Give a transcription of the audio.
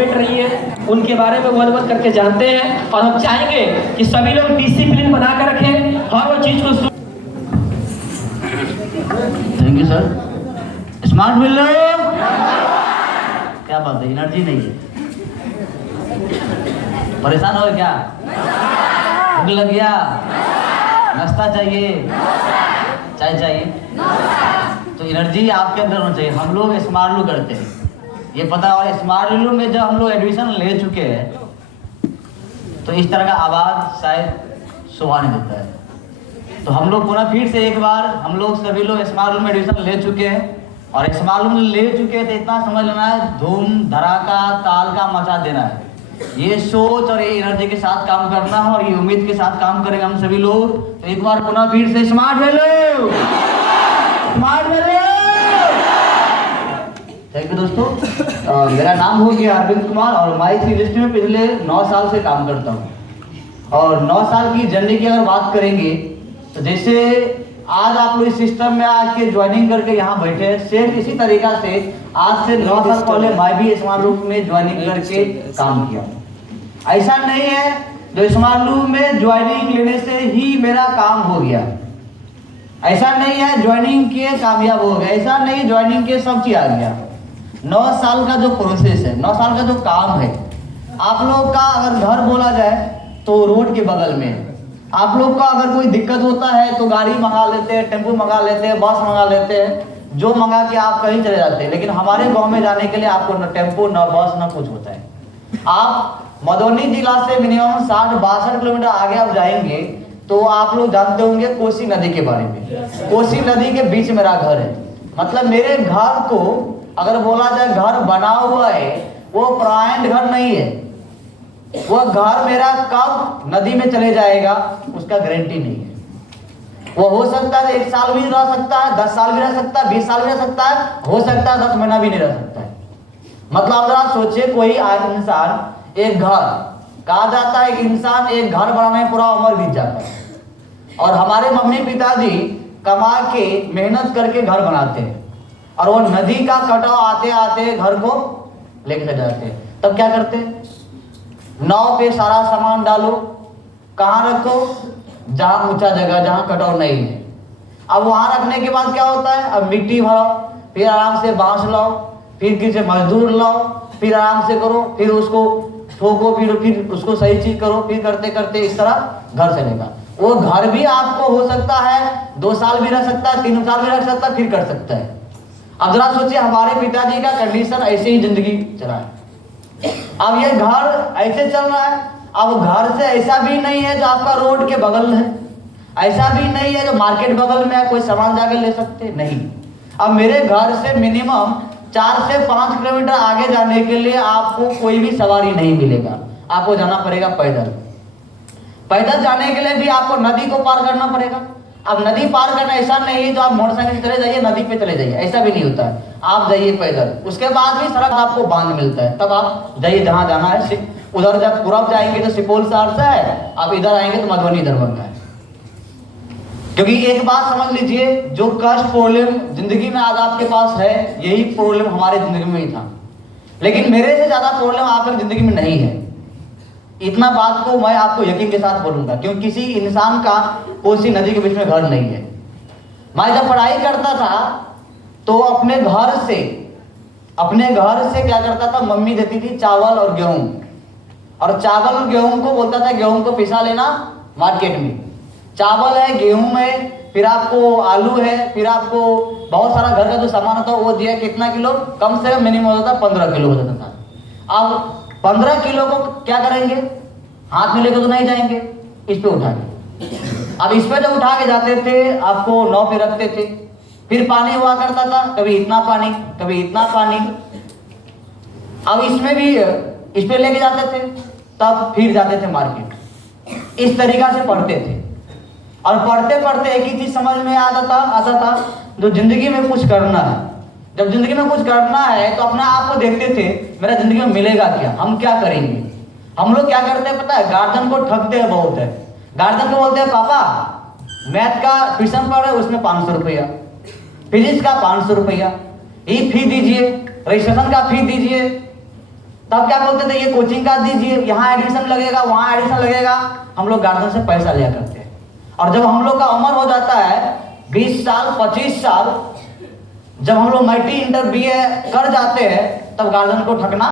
मिट रही है उनके बारे में वो अवगत करके जानते हैं और हम चाहेंगे कि सभी लोग डिसिप्लिन बना कर रखें हर वो चीज को। Thank you sir. Smart builder क्या बात है, एनर्जी नहीं है, परेशान हो क्या, भूख लग गया, नाश्ता चाहिए, चाय चाहिए, तो एनर्जी आपके अंदर होना चाहिए। हम लोग स्मार्ट लू करते हैं, ये पता, और स्मार्ट लू में जब हम लोग एडमिशन ले चुके हैं तो इस तरह का आवाज़ शायद शोभा नहीं देता है। तो हम लोग पुनः फिर से एक बार हम लोग सभी लोग स्मार्ट रूम में एडमिशन ले चुके हैं और स्मार्ट रूम ले चुके हैं तो इतना समझ लेना है, धूम धड़ाका ताल का मचा देना है। ये सोच और ये एनर्जी के साथ काम करना है और ये उम्मीद के साथ काम करेंगे हम सभी लोग। तो एक बार पुनः फिर से स्मार्ट वेलो, स्मार्ट वेलो। थैंक यू दोस्तों। मेरा नाम हो गया अरविंद कुमार और माइक इंडस्ट्री में पिछले 9 साल से काम करता हूँ। और 9 साल की जर्नी की अगर बात करेंगे तो जैसे आज आप लोग इस सिस्टम में आके ज्वाइनिंग करके यहाँ बैठे हैं, सेम इसी तरीका से आज से 9 साल पहले मैं भी स्मार्ट रूम में ज्वाइनिंग करके काम किया। ऐसा नहीं है जो स्मार्ट रूम में ज्वाइनिंग लेने से ही मेरा काम हो गया, ऐसा नहीं है ज्वाइनिंग के कामयाब हो गया, ऐसा नहीं ज्वाइनिंग के सब चीज आ गया। 9 साल का जो प्रोसेस है, 9 साल का जो काम है, आप लोग का अगर घर बोला जाए तो रोड के बगल में है। आप लोग का अगर कोई दिक्कत होता है तो गाड़ी मंगा लेते हैं, टेम्पो मंगा लेते हैं, बस मंगा लेते हैं, जो मंगा के आप कहीं चले जाते हैं। लेकिन हमारे गांव में जाने के लिए आपको न टेम्पो न बस न कुछ होता है। आप मधुबनी जिला से मिनिमम 60-62 किलोमीटर आगे आप जाएंगे तो आप लोग जानते होंगे कोसी नदी के बारे में। कोसी नदी के बीच मेरा घर है, मतलब मेरे घर को अगर बोला जाए घर बना हुआ है, वो प्राइवेट घर नहीं है। वो घर मेरा कब नदी में चले जाएगा उसका गारंटी नहीं है। वो हो सकता है 1 साल भी रह सकता है, 10 साल भी रह सकता है, 20 साल भी रह सकता है, हो सकता है 10 महीना भी नहीं रह सकता है। मतलब अगर आप सोचिए कोई इंसान एक घर, कहा जाता है कि इंसान एक घर बनाने में पूरा उम्र बीत जाता है और हमारे मम्मी पिताजी कमा के मेहनत करके घर बनाते हैं और वो नदी का कटाव आते आते घर को लेके चले जाते हैं। तब क्या करते हैं, नाव पे सारा सामान डालो, कहाँ रखो, जहाँ ऊंचा जगह जहाँ कटाव नहीं है। अब वहां रखने के बाद क्या होता है, अब मिट्टी भरो, फिर आराम से बांस लाओ, फिर किसी मजदूर लाओ, फिर आराम से करो, फिर उसको ठोको, फिर उसको सही चीज करो, फिर करते करते इस तरह घर चलेगा। वो घर भी आपको हो सकता है 2 साल भी रह सकता है, 3 साल भी रह सकता है, फिर कर सकता है। अब जरा सोचिए हमारे पिताजी का कंडीशन ऐसे ही जिंदगी चला है। अब ये घर ऐसे चल रहा है। अब घर से ऐसा भी नहीं है जो आपका रोड के बगल है, ऐसा भी नहीं है जो मार्केट बगल में है, कोई सामान जाकर ले सकते नहीं। अब मेरे घर से मिनिमम 4 से 5 किलोमीटर आगे जाने के लिए आपको कोई भी सवारी नहीं मिलेगा, आपको जाना पड़ेगा पैदल। पैदल जाने के लिए भी आपको नदी को पार करना पड़ेगा। अब नदी पार करना ऐसा नहीं है जो आप मोटरसाइकिल से चले जाइए नदी पे चले जाइए, ऐसा भी नहीं होता है। आप जाइए पैदल, उसके बाद भी सड़क आपको बांध मिलता है, तब आप जाइए जहाँ जाना है। उधर जब पूरब जाएंगे तो सुपौल सहरसा है, आप इधर आएंगे तो मधुबनी दरभंगा है। क्योंकि एक बात समझ लीजिए, जो कष्ट प्रॉब्लम जिंदगी में आज आपके पास है, यही प्रॉब्लम हमारे जिंदगी में ही था। लेकिन मेरे से ज्यादा प्रॉब्लम आपकी जिंदगी में नहीं है। इतना बात को मैं आपको यकीन के साथ बोलूंगा, क्योंकि किसी इंसान का कोसी नदी के बीच में घर नहीं है। मैं जब पढ़ाई करता था तो अपने घर से क्या करता था, मम्मी देती थी चावल और गेहूं, और चावल और गेहूं को बोलता था गेहूं को पिसा लेना मार्केट में। चावल है, गेहूं है, फिर आपको आलू है, फिर आपको बहुत सारा घर का जो सामान होता है वो दिया। कितना किलो, कम से कम मिनिमम होता था 15 किलो हो जाता था। अब 15 किलो को क्या करेंगे, हाथ में लेकर तो नहीं जाएंगे, इस पे उठा के। अब इस पे जब उठा के जाते थे आपको नाव पे रखते थे, फिर पानी हुआ करता था, कभी इतना पानी कभी इतना पानी। अब इसमें भी इस पे लेके जाते थे, तब फिर जाते थे मार्केट। इस तरीका से पढ़ते थे और पढ़ते पढ़ते एक ही चीज समझ में आता था, जो जिंदगी में कुछ करना है। जब जिंदगी में कुछ करना है तो अपने आप को देखते थे, मेरा जिंदगी में मिलेगा क्या, हम क्या करेंगे। हम लोग क्या करते हैं पता है, गार्जियन को ठगते हैं बहुत है। गार्जियन को बोलते हैं पापा मैथ का ट्यूशन पढ़ रहे, उसमें 500 रुपया, फिजिक्स का 500 रुपया, ये फी दीजिए, रजिस्ट्रेशन का फी दीजिए, तब क्या बोलते थे, ये कोचिंग का दीजिए, यहाँ एडमिशन लगेगा, वहाँ एडमिशन लगेगा, हम लोग गार्जियन से पैसा लिया करते हैं। और जब हम लोग का उम्र हो जाता है 20 साल 25 साल, जब हम लोग मल्टी इंटर BA कर जाते हैं, तब गार्जियन को ठगना